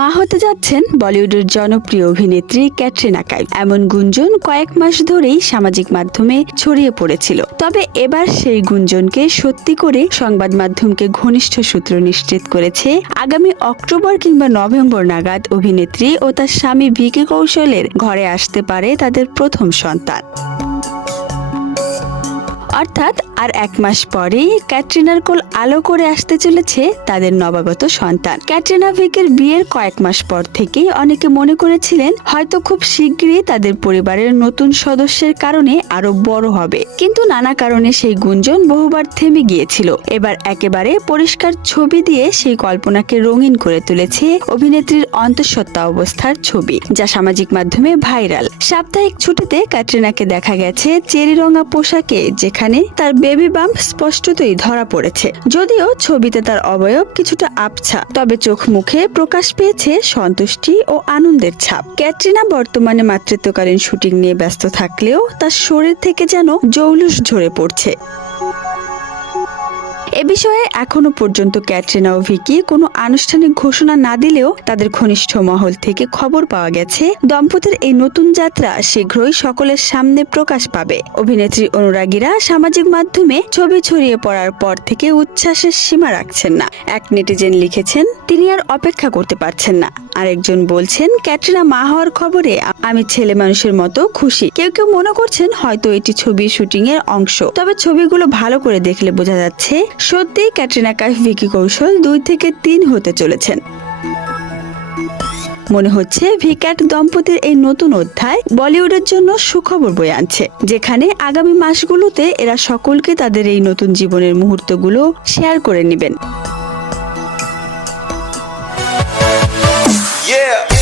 মা হতে যাচ্ছেন বলিউডের জনপ্রিয় অভিনেত্রী ক্যাটরিনা কাইফ। এমন গুঞ্জন কয়েক মাস ধরেই সামাজিক মাধ্যমে ছড়িয়ে পড়েছিল। তবে এবার সেই গুঞ্জনকে সত্যি করে সংবাদ মাধ্যমকে ঘনিষ্ঠ সূত্র নিশ্চিত করেছে আগামী অক্টোবর কিংবা নভেম্বর নাগাদ অভিনেত্রী ও তার স্বামী ভিকি কৌশলের ঘরে আসতে পারে তাদের প্রথম সন্তান। অর্থাৎ আর এক মাস পরেই ক্যাটরিনার কোল আলো করে আসতে চলেছে তাদের নবাগত সন্তান। ক্যাটরিনা ভিকের বিয়ের কয়েক মাস পর থেকেই অনেকে মনে করেছিলেন হয়তো খুব শীঘ্রই তাদের পরিবারের নতুন সদস্যের কারণে আরও বড় হবে। কিন্তু নানা কারণে সেই গুঞ্জন বহুবার থেমে গিয়েছিল। এবার একেবারে পরিষ্কার ছবি দিয়ে সেই কল্পনাকে রঙিন করে তুলেছে অভিনেত্রীর অন্তঃসত্ত্বা অবস্থার ছবি, যা সামাজিক মাধ্যমে ভাইরাল। সাপ্তাহিক ছুটিতে ক্যাটরিনাকে দেখা গেছে চেরি রঙা পোশাকে, যেখানে তার বেবি বাম্প স্পষ্টতই ধরা পড়েছে। যদিও ছবিতে তার অবয়ব কিছুটা আবছা, তবে চোখ মুখে প্রকাশ পেয়েছে সন্তুষ্টি ও আনন্দের ছাপ। ক্যাটরিনা বর্তমানে মাতৃত্বকালীন শুটিং নিয়ে ব্যস্ত থাকলেও তার শরীর থেকে যেন জৌলুস ঝরে পড়ছে। এ বিষয়ে এখনও পর্যন্ত ক্যাটরিনা ও ভিকি কোনো আনুষ্ঠানিক ঘোষণা না দিলেও তাদের ঘনিষ্ঠ মহল থেকে খবর পাওয়া গেছে। দম্পতির এই নতুন যাত্রা শীঘ্রই সকলের সামনে প্রকাশ পাবে। অভিনেত্রী অনুরাগীরা সামাজিক মাধ্যমে ছবি ছড়িয়ে পড়ার পর থেকে উচ্ছ্বাসের সীমা রাখছেন না। এক নেটিজেন লিখেছেন, তিনি আর অপেক্ষা করতে পারছেন না। আরেকজন বলছেন, ক্যাটরিনা মা হওয়ার খবরে আমি ছেলে মানুষের মতো খুশি। কেউ কেউ মনে করছেন, হয়তো এটি ছবির শুটিং এর অংশ। তবে ছবিগুলো ভালো করে দেখলে বোঝা যাচ্ছে সত্যিই ক্যাটরিনা কাইফ ভিকি কৌশল দুই থেকে তিন হতে চলেছেন মনে হচ্ছে ভিক্যাট দম্পতির এই নতুন অধ্যায় বলিউডের জন্য সুখবর বয়ে আনছে, যেখানে আগামী মাসগুলোতে এরা সকলকে তাদের এই নতুন জীবনের মুহূর্তগুলো শেয়ার করে নেবেন Yeah!